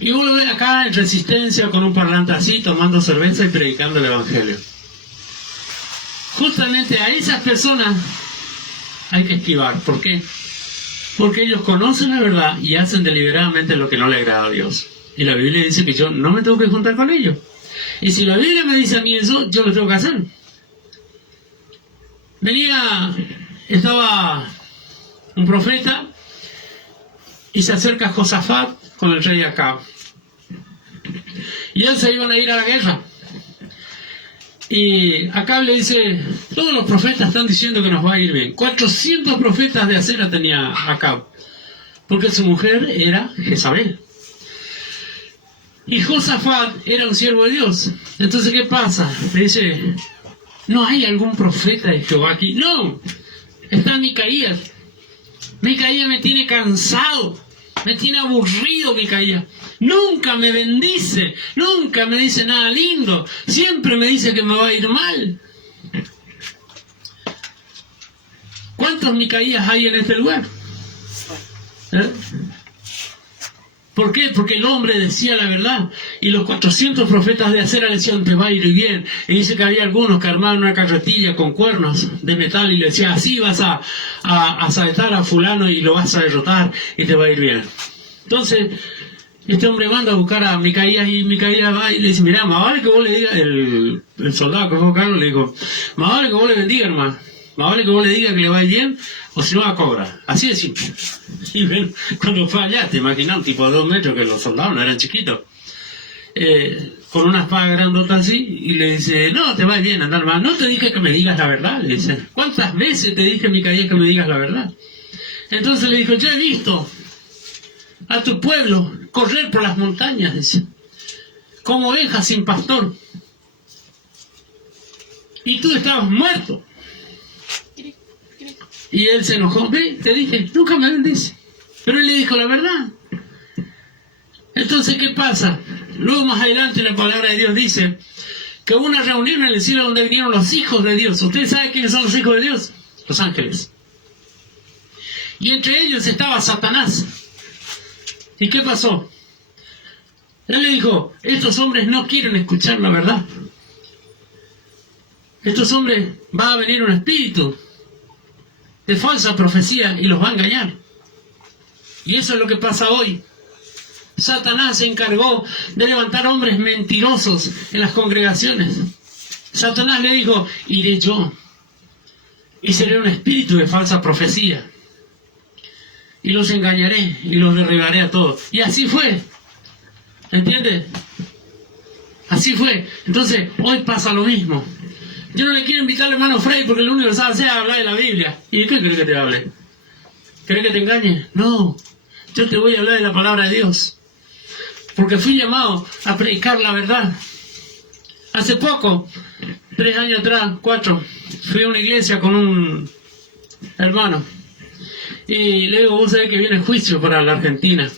Y vos lo ves acá en Resistencia con un parlante así, tomando cerveza y predicando el Evangelio. Justamente a esas personas hay que esquivar. ¿Por qué? Porque ellos conocen la verdad y hacen deliberadamente lo que no le agrada a Dios. Y la Biblia dice que yo no me tengo que juntar con ellos. Y si la Biblia me dice a mí eso, yo lo tengo que hacer. Estaba un profeta y se acerca Josafat con el rey Acab. Y él se iban a ir a la guerra. Y Acab le dice, todos los profetas están diciendo que nos va a ir bien. 400 profetas de acera tenía Acab, porque su mujer era Jezabel. Y Josafat era un siervo de Dios. Entonces, ¿qué pasa? Le dice, ¿no hay algún profeta de Jehová aquí? No, está Micaías. Micaías me tiene cansado, me tiene aburrido Micaías. Nunca me bendice, nunca me dice nada lindo, siempre me dice que me va a ir mal. ¿Cuántos Micaías hay en este lugar? ¿Por qué? Porque el hombre decía la verdad. Y los 400 profetas de acera le decían, te va a ir bien. Y dice que había algunos que armaban una carretilla con cuernos de metal y le decían, así vas a saetar a fulano y lo vas a derrotar y te va a ir bien. Entonces, este hombre manda a buscar a Micaías y Micaías va y le dice, mirá, más vale que vos le digas, el soldado que fue a buscarlo le dijo, más vale que vos le bendigas, hermano. Más vale que vos le digas que le va bien o si no va a cobrar. Así de simple. Y ven, cuando fue allá, te imaginas, un tipo de 2 metros, que los soldados no eran chiquitos, con una espada grandota así, y le dice, no, te va bien, andar mal. No te dije que me digas la verdad, le dice. ¿Cuántas veces te dije, Micaías, que me digas la verdad? Entonces le dijo, yo he visto a tu pueblo correr por las montañas, dice, como ovejas sin pastor. Y tú estabas muerto. Y él se enojó. Ve, te dije, nunca me bendice. Pero él le dijo la verdad. Entonces, ¿qué pasa? Luego más adelante la palabra de Dios dice que hubo una reunión en el cielo donde vinieron los hijos de Dios. ¿Ustedes saben quiénes son los hijos de Dios? Los ángeles. Y entre ellos estaba Satanás. ¿Y qué pasó? Él le dijo, estos hombres no quieren escuchar la verdad. Estos hombres, va a venir un espíritu de falsa profecía y los va a engañar. Y eso es lo que pasa hoy. Satanás se encargó de levantar hombres mentirosos en las congregaciones. Satanás le dijo, iré yo y seré un espíritu de falsa profecía y los engañaré y los derribaré a todos. Y así fue. ¿Entiendes? Así fue. Entonces, hoy pasa lo mismo. Yo no le quiero invitar al hermano Frey porque lo único que sabe hacer es hablar de la Biblia. ¿Y de qué crees que te hable? ¿Crees que te engañe? No. Yo te voy a hablar de la palabra de Dios. Porque fui llamado a predicar la verdad. Hace poco, 3 años atrás, 4, fui a una iglesia con un hermano. Y le digo, vos sabés que viene juicio para la Argentina.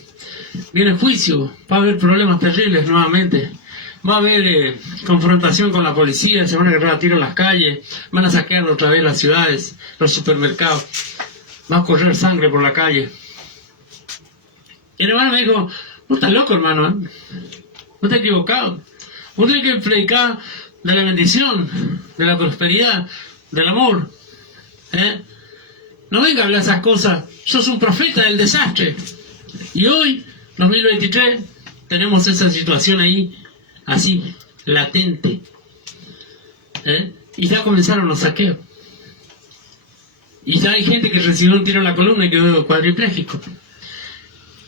Viene juicio. Va a haber problemas terribles nuevamente. Va a haber confrontación con la policía, se van a agarrar a tiro en las calles, van a saquear otra vez las ciudades, los supermercados, va a correr sangre por la calle. Y el hermano me dijo, no estás loco, hermano, no estás equivocado. Vos tenés que predicar de la bendición, de la prosperidad, del amor. No venga a hablar esas cosas, sos un profeta del desastre. Y hoy, 2023, tenemos esa situación ahí, así, latente. Y ya comenzaron los saqueos. Y ya hay gente que recibió un tiro en la columna y quedó cuadripléjico.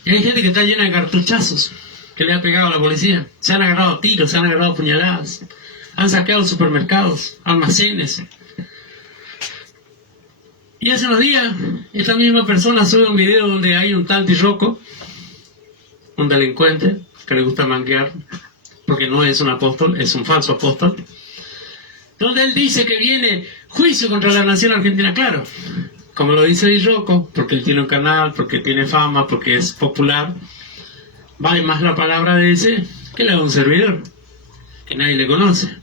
Y hay gente que está llena de cartuchazos que le ha pegado a la policía. Se han agarrado tiros, se han agarrado puñaladas. Han saqueado supermercados, almacenes. Y hace unos días, esta misma persona sube un video donde hay un tal Tirroco, un delincuente que le gusta manquear, porque no es un apóstol, es un falso apóstol, donde él dice que viene juicio contra la nación argentina. Claro, como lo dice Tirroco, porque él tiene un canal, porque tiene fama, porque es popular, vale más la palabra de ese que la de un servidor, que nadie le conoce.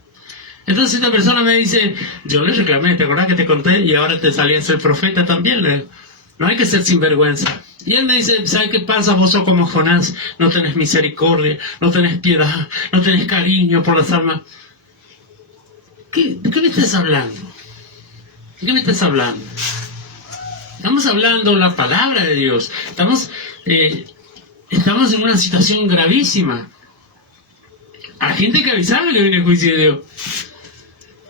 Entonces esta persona me dice, yo le reclamé, ¿te acordás que te conté? Y ahora te salía a ser profeta también. No hay que ser sinvergüenza. Y él me dice, ¿sabes qué pasa? Vos sos como Jonás, no tenés misericordia, no tenés piedad, no tenés cariño por las almas. ¿De qué me estás hablando? ¿De qué me estás hablando? Estamos hablando la palabra de Dios. Estamos en una situación gravísima. Hay gente que avisarle que viene el juicio de Dios.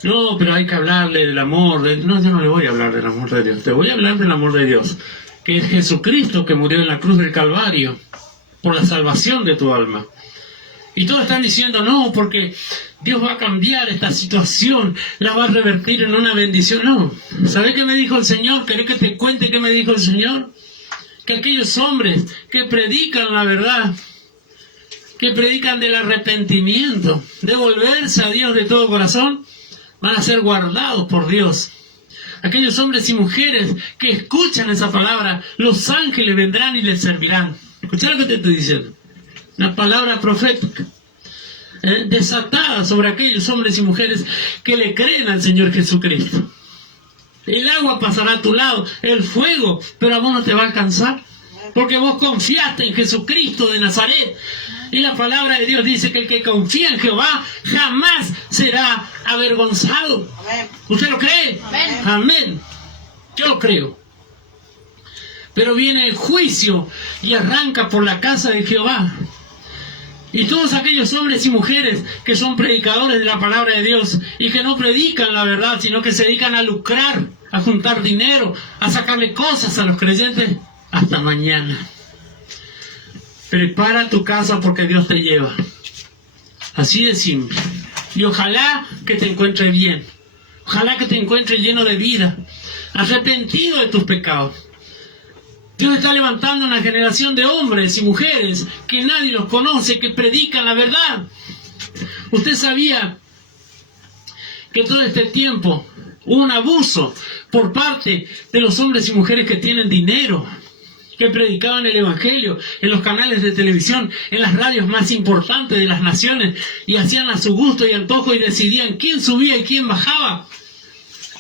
No, pero hay que hablarle del amor. No, yo no le voy a hablar del amor de Dios. Te voy a hablar del amor de Dios, que es Jesucristo que murió en la cruz del Calvario por la salvación de tu alma. Y todos están diciendo, no, porque Dios va a cambiar esta situación, la va a revertir en una bendición. No, ¿sabes qué me dijo el Señor? ¿Querés que te cuente qué me dijo el Señor? Que aquellos hombres que predican la verdad, que predican del arrepentimiento, de volverse a Dios de todo corazón, van a ser guardados por Dios. Aquellos hombres y mujeres que escuchan esa palabra, los ángeles vendrán y les servirán. Escuchá lo que te estoy diciendo. Una palabra profética, desatada sobre aquellos hombres y mujeres que le creen al Señor Jesucristo. El agua pasará a tu lado, el fuego, pero a vos no te va a alcanzar, porque vos confiaste en Jesucristo de Nazaret. Y la palabra de Dios dice que el que confía en Jehová jamás será avergonzado. Amén. ¿Usted lo cree? Amén. Amén. Yo lo creo. Pero viene el juicio y arranca por la casa de Jehová. Y todos aquellos hombres y mujeres que son predicadores de la palabra de Dios y que no predican la verdad, sino que se dedican a lucrar, a juntar dinero, a sacarle cosas a los creyentes, hasta mañana. Prepara tu casa porque Dios te lleva. Así de simple. Y ojalá que te encuentre bien. Ojalá que te encuentre lleno de vida, arrepentido de tus pecados. Dios está levantando una generación de hombres y mujeres que nadie los conoce, que predican la verdad. Usted sabía que todo este tiempo hubo un abuso por parte de los hombres y mujeres que tienen dinero, que predicaban el Evangelio en los canales de televisión, en las radios más importantes de las naciones, y hacían a su gusto y antojo y decidían quién subía y quién bajaba.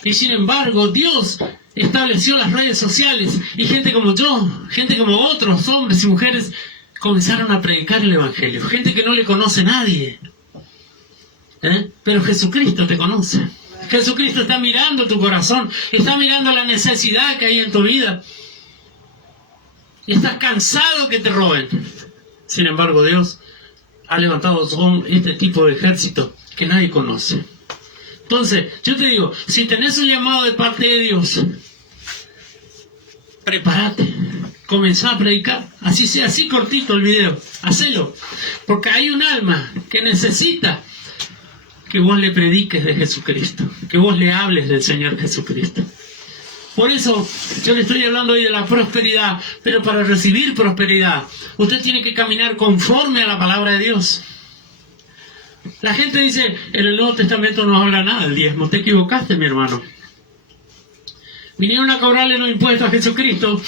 Y sin embargo, Dios estableció las redes sociales y gente como yo, gente como otros hombres y mujeres comenzaron a predicar el Evangelio. Gente que no le conoce a nadie, pero Jesucristo te conoce. Jesucristo está mirando tu corazón, está mirando la necesidad que hay en tu vida. Y estás cansado que te roben. Sin embargo, Dios ha levantado este tipo de ejército que nadie conoce. Entonces, yo te digo, si tenés un llamado de parte de Dios, prepárate, comenzá a predicar, así sea, así cortito el video, hacelo, porque hay un alma que necesita que vos le prediques de Jesucristo, que vos le hables del Señor Jesucristo. Por eso yo le estoy hablando hoy de la prosperidad, pero para recibir prosperidad, usted tiene que caminar conforme a la palabra de Dios. La gente dice, en el Nuevo Testamento no habla nada del diezmo. Te equivocaste, mi hermano. Vinieron a cobrarle los impuestos a Jesucristo,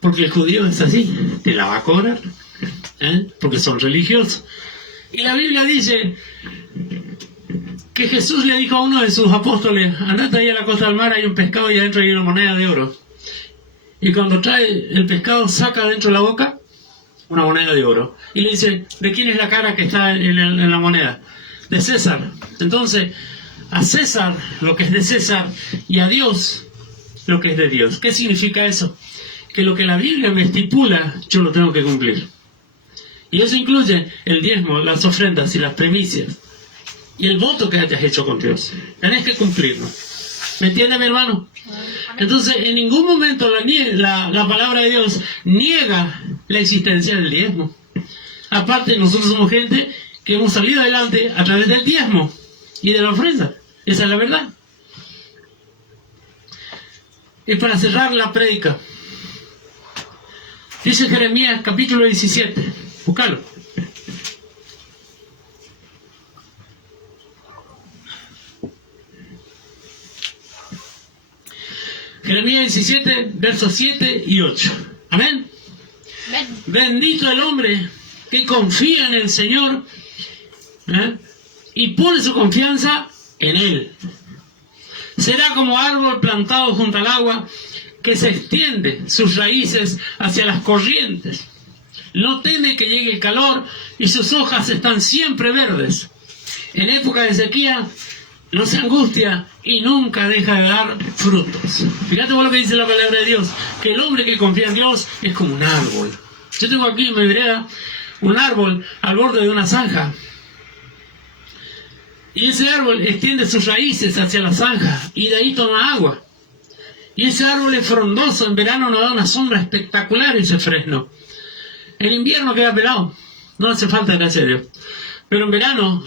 porque el judío es así, te la va a cobrar, porque son religiosos. Y la Biblia dice que Jesús le dijo a uno de sus apóstoles, andate ahí a la costa del mar, hay un pescado y adentro hay una moneda de oro. Y cuando trae el pescado, saca dentro de la boca una moneda de oro. Y le dice, ¿de quién es la cara que está en la moneda? De César. Entonces, a César lo que es de César y a Dios lo que es de Dios. ¿Qué significa eso? Que lo que la Biblia me estipula, yo lo tengo que cumplir. Y eso incluye el diezmo, las ofrendas y las primicias. Y el voto que hayas hecho con Dios. Tenés que cumplirlo. ¿Me entiende, mi hermano? Entonces, en ningún momento la palabra de Dios niega la existencia del diezmo. Aparte, nosotros somos gente que hemos salido adelante a través del diezmo y de la ofrenda. Esa es la verdad. Y para cerrar la prédica, dice Jeremías capítulo 17. Búscalo. Jeremías 17, versos 7 y 8. Amén. Bendito el hombre que confía en el Señor y pone su confianza en Él. Será como árbol plantado junto al agua que se extiende sus raíces hacia las corrientes. No teme que llegue el calor y sus hojas están siempre verdes. En época de sequía no se angustia y nunca deja de dar frutos. Fíjate vos lo que dice la palabra de Dios, que el hombre que confía en Dios es como un árbol. Yo tengo aquí en mi vereda un árbol al borde de una zanja. Y ese árbol extiende sus raíces hacia la zanja y de ahí toma agua. Y ese árbol es frondoso, en verano nos da una sombra espectacular ese fresno. En invierno queda pelado, no hace falta, gracias a Dios. Pero en verano,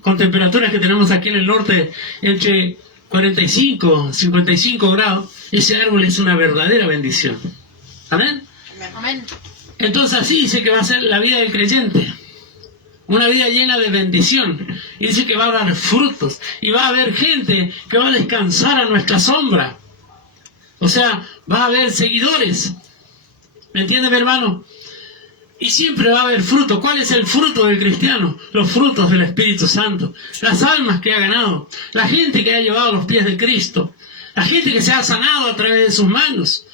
con temperaturas que tenemos aquí en el norte, entre 45 y 55 grados, ese árbol es una verdadera bendición. ¿Amén? Amén. Entonces así dice que va a ser la vida del creyente. Una vida llena de bendición. Y dice que va a dar frutos. Y va a haber gente que va a descansar a nuestra sombra. O sea, va a haber seguidores. ¿Me entiende, mi hermano? Y siempre va a haber fruto. ¿Cuál es el fruto del cristiano? Los frutos del Espíritu Santo. Las almas que ha ganado. La gente que ha llevado los pies de Cristo. La gente que se ha sanado a través de sus manos.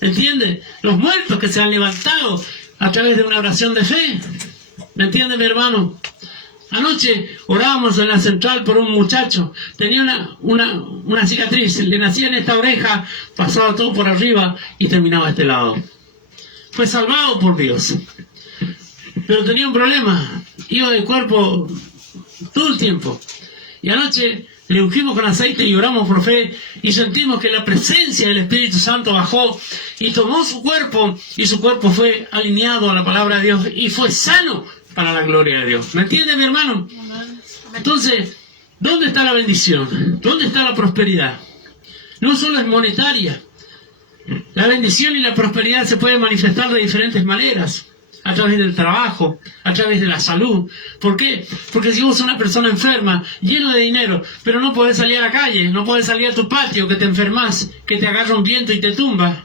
¿Entiende? Los muertos que se han levantado a través de una oración de fe. ¿Me entiende, mi hermano? Anoche orábamos en la central por un muchacho. Tenía una cicatriz. Le nacía en esta oreja, pasaba todo por arriba y terminaba a este lado. Fue salvado por Dios. Pero tenía un problema. Iba de cuerpo todo el tiempo. Y anoche le ungimos con aceite y oramos por fe. Y sentimos que la presencia del Espíritu Santo bajó y tomó su cuerpo. Y su cuerpo fue alineado a la palabra de Dios. Y fue sano para la gloria de Dios. ¿Me entiende, mi hermano? Entonces, ¿dónde está la bendición? ¿Dónde está la prosperidad? No solo es monetaria. La bendición y la prosperidad se pueden manifestar de diferentes maneras. A través del trabajo, a través de la salud. ¿Por qué? Porque si vos sos una persona enferma, lleno de dinero, pero no podés salir a la calle, no podés salir a tu patio, que te enfermas, que te agarra un viento y te tumba,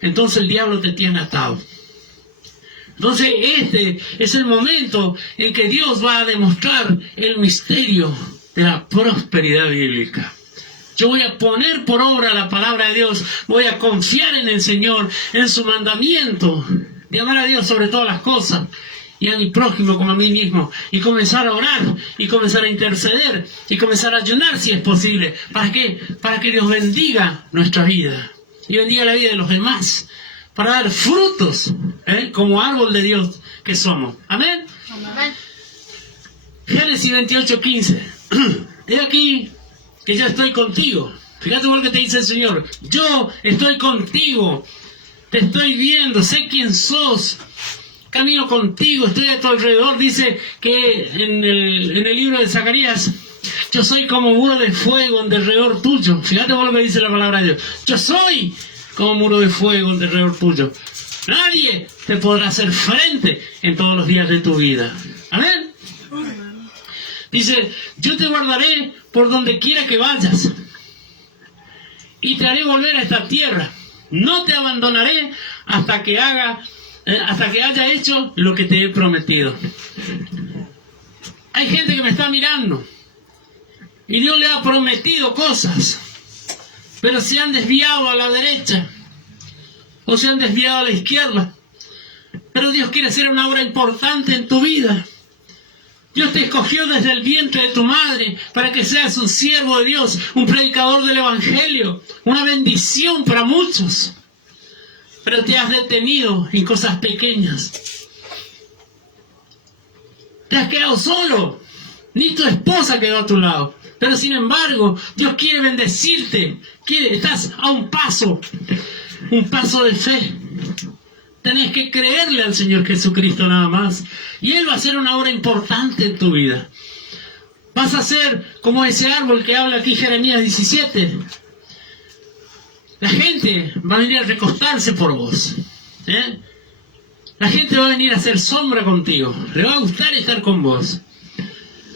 entonces el diablo te tiene atado. Entonces este es el momento en que Dios va a demostrar el misterio de la prosperidad bíblica. Yo voy a poner por obra la palabra de Dios, voy a confiar en el Señor, en su mandamiento, de amar a Dios sobre todas las cosas, y a mi prójimo como a mí mismo, y comenzar a orar, y comenzar a interceder, y comenzar a ayunar si es posible. ¿Para qué? Para que Dios bendiga nuestra vida, y bendiga la vida de los demás, para dar frutos, como árbol de Dios que somos. Amén. Amén. Génesis 28:15. He aquí que yo estoy contigo. Fíjate lo que te dice el Señor. Yo estoy contigo. Te estoy viendo. Sé quién sos. Camino contigo. Estoy a tu alrededor. Dice que en el libro de Zacarías, yo soy como muro de fuego en derredor tuyo. Fíjate lo que dice la palabra de Dios. Yo soy como muro de fuego en derredor tuyo. Nadie te podrá hacer frente en todos los días de tu vida. Amén. Dice, yo te guardaré por donde quiera que vayas y te haré volver a esta tierra. No te abandonaré hasta que haya hecho lo que te he prometido. Hay gente que me está mirando y Dios le ha prometido cosas, pero se han desviado a la derecha o se han desviado a la izquierda. Pero Dios quiere hacer una obra importante en tu vida. Dios te escogió desde el vientre de tu madre para que seas un siervo de Dios, un predicador del Evangelio, una bendición para muchos. Pero te has detenido en cosas pequeñas. Te has quedado solo. Ni tu esposa quedó a tu lado. Pero sin embargo, Dios quiere bendecirte. Estás a un paso de fe. Tenés que creerle al Señor Jesucristo nada más. Y Él va a hacer una obra importante en tu vida. Vas a ser como ese árbol que habla aquí Jeremías 17. La gente va a venir a recostarse por vos. La gente va a venir a hacer sombra contigo. Le va a gustar estar con vos.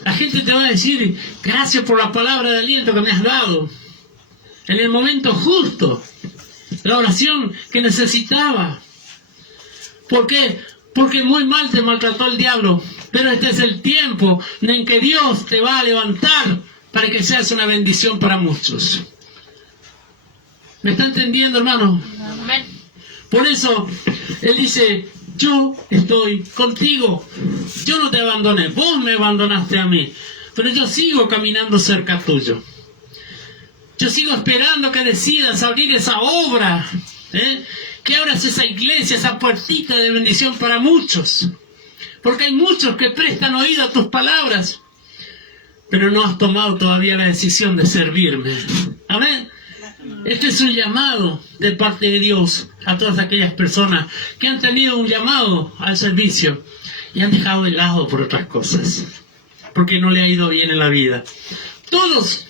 La gente te va a decir, gracias por la palabra de aliento que me has dado. En el momento justo. La oración que necesitaba. ¿Por qué? Porque muy mal te maltrató el diablo. Pero este es el tiempo en que Dios te va a levantar para que seas una bendición para muchos. ¿Me está entendiendo, hermano? Amén. Por eso, Él dice, yo estoy contigo. Yo no te abandoné. Vos me abandonaste a mí. Pero yo sigo caminando cerca tuyo. Yo sigo esperando que decidas abrir esa obra. Que abras esa iglesia, esa puertita de bendición para muchos. Porque hay muchos que prestan oído a tus palabras, pero no has tomado todavía la decisión de servirme. Amén. Este es un llamado de parte de Dios a todas aquellas personas que han tenido un llamado al servicio y han dejado de lado por otras cosas, porque no le ha ido bien en la vida. Todos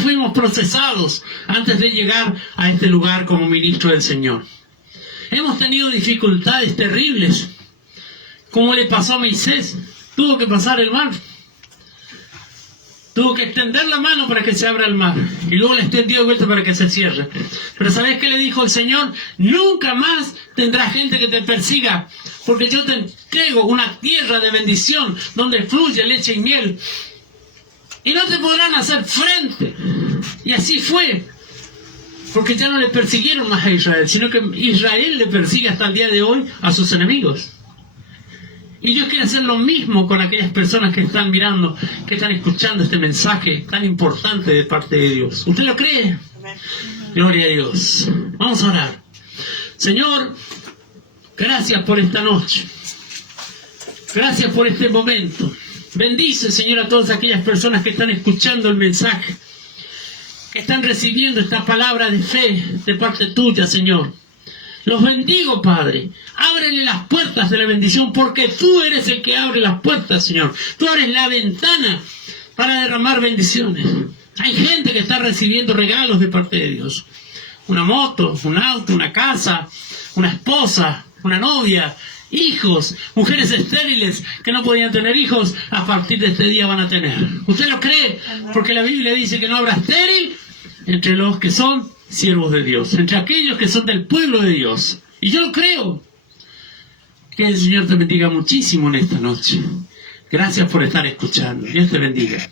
fuimos procesados antes de llegar a este lugar como ministro del Señor. Hemos tenido dificultades terribles, como le pasó a Moisés. Tuvo que pasar el mar. Tuvo que extender la mano para que se abra el mar. Y luego la extendió de vuelta para que se cierre. Pero ¿sabés qué le dijo el Señor? Nunca más tendrás gente que te persiga, porque yo te entrego una tierra de bendición donde fluye leche y miel. Y no te podrán hacer frente. Y así fue. Porque ya no le persiguieron más a Israel, sino que Israel le persigue hasta el día de hoy a sus enemigos. Y Dios quiere hacer lo mismo con aquellas personas que están mirando, que están escuchando este mensaje tan importante de parte de Dios. ¿Usted lo cree? Gloria a Dios. Vamos a orar. Señor, gracias por esta noche. Gracias por este momento. Bendice, Señor, a todas aquellas personas que están escuchando el mensaje, que están recibiendo esta palabra de fe de parte tuya, Señor. Los bendigo, Padre. Ábrele las puertas de la bendición, porque tú eres el que abre las puertas, Señor. Tú abres la ventana para derramar bendiciones. Hay gente que está recibiendo regalos de parte de Dios. Una moto, un auto, una casa, una esposa, una novia, hijos, mujeres estériles que no podían tener hijos, a partir de este día van a tener. ¿Usted lo cree? Porque la Biblia dice que no habrá estéril entre los que son siervos de Dios, entre aquellos que son del pueblo de Dios. Y yo lo creo. Que el Señor te bendiga muchísimo en esta noche. Gracias por estar escuchando. Dios te bendiga.